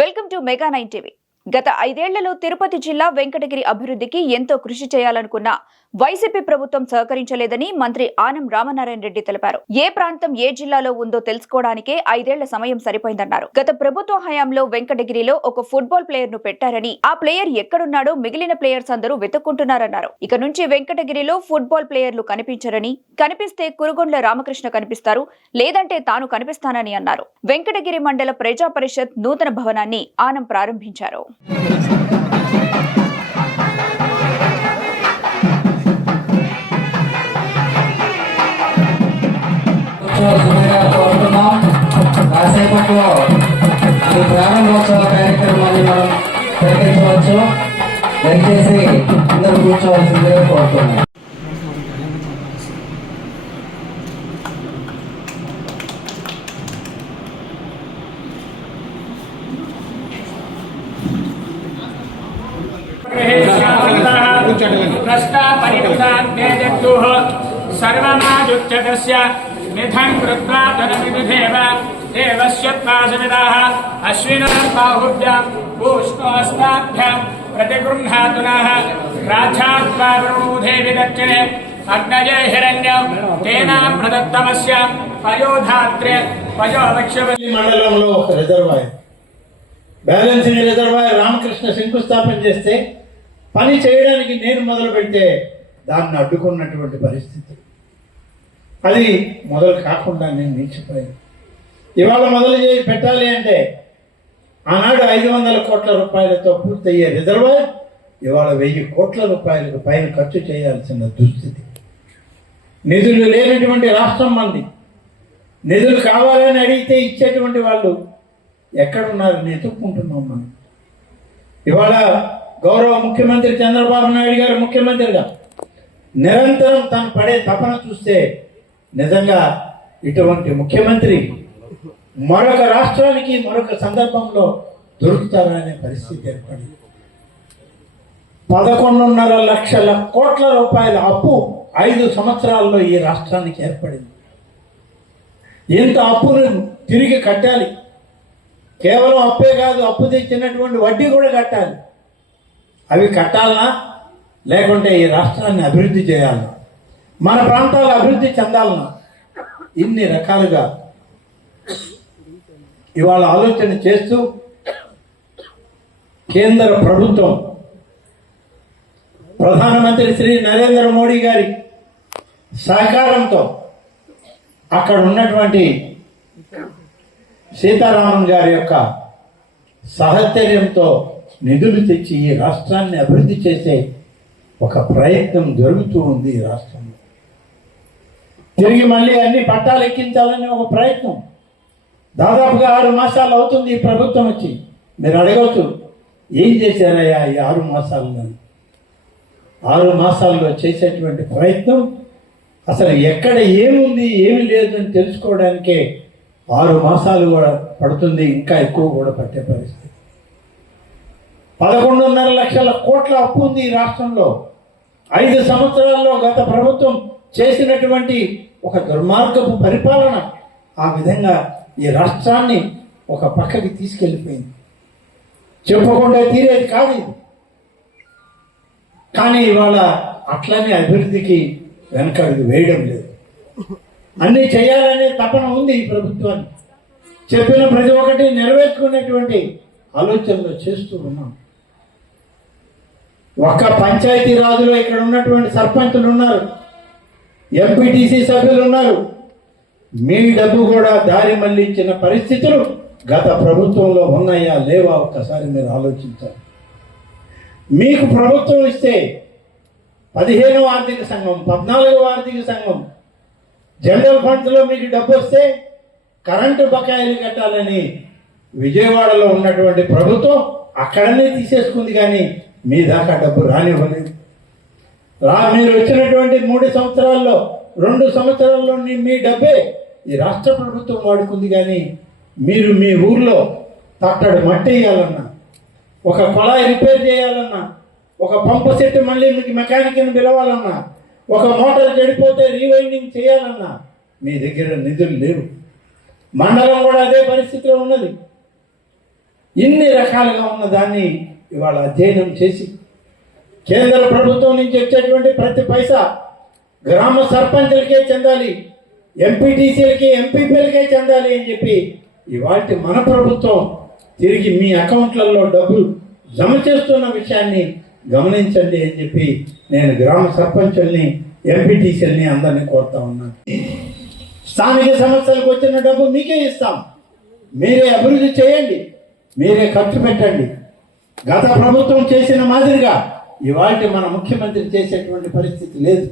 Welcome to mega 9 TV. గత 5 ఏళ్లలో తిరుపతి జిల్లా వెంకటగిరి అభివృద్ధికి ఎంతో కృషి చేయాలనుకున్న వైసీపీ ప్రభుత్వం సహకరించలేదని మంత్రి ఆనం రామనారాయణ రెడ్డి తెలిపారు. ఏ ప్రాంతం ఏ జిల్లాలో ఉందో తెలుసుకోవడానికే 5 ఏళ్ల సమయం సరిపోయిందన్నారు. గత ప్రభుత్వ హయాంలో వెంకటగిరిలో ఒక ఫుట్బాల్ ప్లేయర్ ను పెట్టారని, ఆ ప్లేయర్ ఎక్కడున్నాడో మిగిలిన ప్లేయర్స్ అందరూ వెతుక్కుంటున్నారన్నారు. ఇక నుంచి వెంకటగిరిలో ఫుట్బాల్ ప్లేయర్లు కనిపించరని, కనిపిస్తే కురుగొండ్ల రామకృష్ణ కనిపిస్తారు, లేదంటే తాను కనిపిస్తానని అన్నారు. వెంకటగిరి మండల ప్రజా పరిషత్ నూతన భవనాన్ని ఆనం ప్రారంభించారు. కాసేపట్లో ఈ ప్రారంభోత్సవ కార్యక్రమాన్ని మనం ప్రకటించవచ్చు. దయచేసి అందరూ కూర్చోవలసిందిగా కోరుతున్నాం. सर्वमाजुच्यतस्य निधं कृत्वा तनमिधेव देवस्यत्वासमिदाः अश्विनार्बाहुभ्यां पूष्णोऽस्ताभ्यां प्रतिगृह्णातुनः राजात्वावरूधे विदक्षिणे अग्नये हिरण्यं तेना प्रदत्तमस्य पयोधात्रे पयोवक्ष्यवल्ली మండలంలో ఒక రిజర్వాయర్, బ్యాలెన్సింగ్ రిజర్వాయర్ రామకృష్ణ శంకుస్థాపన చేస్తే పని చేయడానికి నేను మొదలు పెడితే దాన్ని అడ్డుకున్నటువంటి పరిస్థితి. అది మొదలు కాకుండా నేను నిలిచిపోయాను. ఇవాళ మొదలు పెట్టాలి అంటే ఆనాడు 500 కోట్ల రూపాయలతో పూర్తయ్యే రిజర్వాయర్ ఇవాళ 1000 కోట్ల రూపాయలకు పైన ఖర్చు చేయాల్సిన దుస్థితి. నిధులు లేనటువంటి రాష్ట్రం మంది. నిధులు కావాలని అడిగితే ఇచ్చేటువంటి వాళ్ళు ఎక్కడున్నారని ఎత్తుక్కుంటున్నాం మనం. ఇవాళ గౌరవ ముఖ్యమంత్రి చంద్రబాబు నాయుడు గారు ముఖ్యమంత్రిగా నిరంతరం తను పడే తపన చూస్తే నిజంగా ఇటువంటి ముఖ్యమంత్రి మరొక రాష్ట్రానికి మరొక సందర్భంలో దొరుకుతారా అనే పరిస్థితి ఏర్పడింది. 11.5 లక్షల కోట్ల రూపాయల అప్పు 5 సంవత్సరాల్లో ఈ రాష్ట్రానికి ఏర్పడింది. ఇంత అప్పును తిరిగి కట్టాలి. కేవలం అప్పే కాదు, అప్పు తెచ్చినటువంటి వడ్డీ కూడా కట్టాలి. అవి కట్టాలనా, లేకుంటే ఈ రాష్ట్రాన్ని అభివృద్ధి చేయాలన్నా, మన ప్రాంతాలు అభివృద్ధి చెందాలన్నా, ఇన్ని రకాలుగా ఇవాళ ఆలోచన చేస్తూ కేంద్ర ప్రభుత్వం ప్రధానమంత్రి శ్రీ నరేంద్ర మోడీ గారి సహకారంతో అక్కడ ఉన్నటువంటి సీతారామన్ గారి యొక్క సాహచర్యంతో నిధులు తెచ్చి ఈ రాష్ట్రాన్ని అభివృద్ధి చేసే ఒక ప్రయత్నం జరుగుతూ ఉంది. ఈ రాష్ట్రంలో తిరిగి మళ్ళీ అన్ని పట్టాలు ఎక్కించాలని ఒక ప్రయత్నం. దాదాపుగా 6 మాసాలు అవుతుంది ఈ ప్రభుత్వం వచ్చి. మీరు అడగవచ్చు, ఏం చేశారయ్యా ఈ 6 మాసాల్లో? 6 మాసాల్లో చేసేటువంటి ప్రయత్నం అసలు ఎక్కడ ఏముంది ఏమి లేదు అని తెలుసుకోవడానికే 6 మాసాలు కూడా పడుతుంది, ఇంకా ఎక్కువ కూడా పట్టే పరిస్థితి. 11.5 లక్షల కోట్ల అప్పు ఉంది ఈ రాష్ట్రంలో. 5 సంవత్సరాల్లో గత ప్రభుత్వం చేసినటువంటి ఒక దుర్మార్గపు పరిపాలన ఆ విధంగా ఈ రాష్ట్రాన్ని ఒక పక్కకి తీసుకెళ్ళిపోయింది. చెప్పకుండా తీరేది కాదు ఇది. కానీ ఇవాళ అట్లనే అభివృద్ధికి వెనకడుగు వేయడం లేదు. అన్నీ చేయాలనే తపన ఉంది ఈ ప్రభుత్వాన్ని. చెప్పిన ప్రతి ఒక్కటి నెరవేర్చుకునేటువంటి ఆలోచనలు చేస్తూ ఉన్నాం. ఒక్క పంచాయతీ రాజులో ఇక్కడ ఉన్నటువంటి సర్పంచులు ఉన్నారు, ఎంపీటీసీ సభ్యులు ఉన్నారు. మీ డబ్బు కూడా దారి మళ్లించిన పరిస్థితులు గత ప్రభుత్వంలో ఉన్నాయా లేవా ఒక్కసారి మీరు ఆలోచించాలి. మీకు ప్రభుత్వం ఇస్తే 15వ ఆర్థిక సంఘం, 14వ ఆర్థిక సంఘం జనరల్ ఫండ్స్లో మీకు డబ్బు వస్తే కరెంటు బకాయిలు కట్టాలని విజయవాడలో ఉన్నటువంటి ప్రభుత్వం అక్కడనే తీసేసుకుంది, కానీ మీ దాకా డబ్బు రానివ్వలేదు. మీరు వచ్చినటువంటి 3 సంవత్సరాల్లో 2 సంవత్సరాల్లో మీ డబ్బే ఈ రాష్ట్ర ప్రభుత్వం వాడుకుంది, కానీ మీరు మీ ఊర్లో తట్టడు మట్టి వేయాలన్నా, ఒక కొళాయి రిపేర్ చేయాలన్నా, ఒక పంపు సెట్ మళ్ళీ మీకు మెకానిక్ని పిలవాలన్నా, ఒక మోటార్ చెడిపోతే రీవైండింగ్ చేయాలన్నా మీ దగ్గర నిధులు లేవు. మండలం కూడా అదే పరిస్థితిలో ఉన్నది. ఇన్ని రకాలుగా ఉన్న దాన్ని ఇవాళ అధ్యయనం చేసి కేంద్ర ప్రభుత్వం నుంచి వచ్చేటువంటి ప్రతి పైసా గ్రామ సర్పంచులకే చెందాలి, ఎంపీటీసీలకి ఎంపీపీలకే చెందాలి అని చెప్పి ఇవాళ మన ప్రభుత్వం తిరిగి మీ అకౌంట్లలో డబ్బులు జమ చేస్తున్న విషయాన్ని గమనించండి అని చెప్పి నేను గ్రామ సర్పంచుల్ని ఎంపీటీసీలని అందరినీ కోరుతా ఉన్నాను. స్థానిక సమస్యలకు వచ్చిన డబ్బు మీకే ఇస్తాం, మీరే అభివృద్ధి చేయండి, మీరే ఖర్చు పెట్టండి. గత ప్రభుత్వం చేసిన మాదిరిగా ఇవాళ మన ముఖ్యమంత్రి చేసేటువంటి పరిస్థితి లేదు.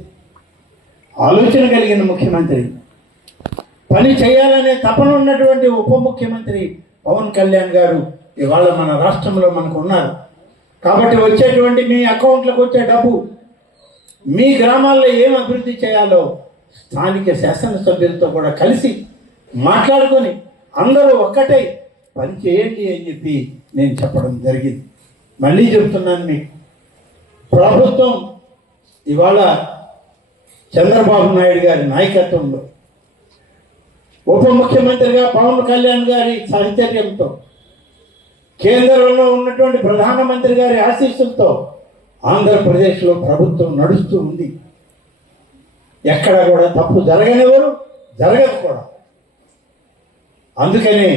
ఆలోచన కలిగిన ముఖ్యమంత్రి, పని చేయాలనే తపన ఉన్నటువంటి ఉప ముఖ్యమంత్రి పవన్ కళ్యాణ్ గారు ఇవాళ మన రాష్ట్రంలో మనకు ఉన్నారు. కాబట్టి వచ్చేటువంటి మీ అకౌంట్లకు వచ్చే డబ్బు మీ గ్రామాల్లో ఏం అభివృద్ధి చేయాలో స్థానిక శాసనసభ్యులతో కూడా కలిసి మాట్లాడుకొని అందరూ ఒక్కటై పని చేయండి అని చెప్పి నేను చెప్పడం జరిగింది. మళ్ళీ చెప్తున్నాను, మీకు ప్రభుత్వం ఇవాళ చంద్రబాబు నాయుడు గారి నాయకత్వంలో ఉప ముఖ్యమంత్రిగా పవన్ కళ్యాణ్ గారి సాహచర్యంతో కేంద్రంలో ఉన్నటువంటి ప్రధానమంత్రి గారి ఆశీస్సులతో ఆంధ్రప్రదేశ్లో ప్రభుత్వం నడుస్తూ ఉంది. ఎక్కడ కూడా తప్పు జరగనివ్వరు, జరగదు కూడా. అందుకనే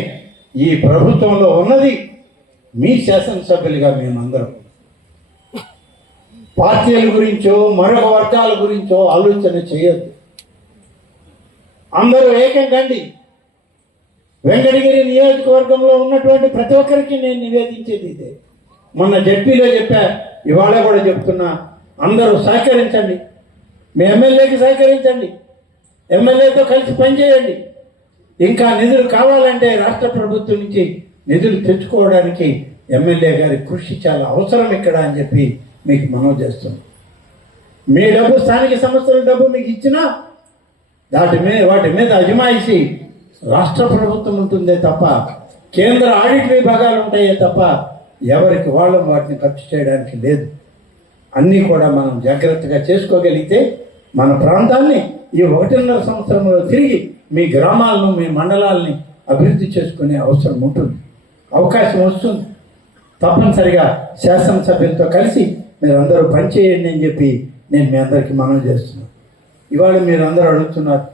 ఈ ప్రభుత్వంలో ఉన్నది మీ శాసనసభ్యులుగా మేమందరం పార్టీల గురించో మరొక వర్గాల గురించో ఆలోచన చేయొద్దు. అందరూ ఏకం కండి. వెంకటగిరి నియోజకవర్గంలో ఉన్నటువంటి ప్రతి ఒక్కరికి నేను నివేదించేది ఇదే. మొన్న జడ్పీలో చెప్పా, ఇవాళ కూడా చెప్తున్నా, అందరూ సహకరించండి, మీ ఎమ్మెల్యేకి సహకరించండి, ఎమ్మెల్యేతో కలిసి పనిచేయండి. ఇంకా నిధులు కావాలంటే రాష్ట్ర ప్రభుత్వం నుంచి నిధులు తెచ్చుకోవడానికి ఎమ్మెల్యే గారి కృషి చాలా అవసరం ఇక్కడ అని చెప్పి మీకు మనవి చేస్తున్నాం. మీ డబ్బు స్థానిక సంస్థల డబ్బు మీకు ఇచ్చినా వాటి మీద అజమాయిషి రాష్ట్ర ప్రభుత్వం ఉంటుందే తప్ప, కేంద్ర ఆడిట్ విభాగాలు ఉంటాయే తప్ప ఎవరికి వాళ్ళు వాటిని ఖర్చు చేయడానికి లేదు. అన్నీ కూడా మనం జాగ్రత్తగా చేసుకోగలిగితే మన ప్రాంతాన్ని ఈ 1.5 సంవత్సరంలో తిరిగి మీ గ్రామాలను మీ మండలాలని అభివృద్ధి చేసుకునే అవసరం ఉంటుంది, అవకాశం వస్తుంది. తప్పనిసరిగా శాసనసభ్యులతో కలిసి మీరందరూ పనిచేయండి అని చెప్పి నేను మీ అందరికీ మనవి చేస్తున్నాను. ఇవాళ మీరు అందరూ అడుగుతున్నారు,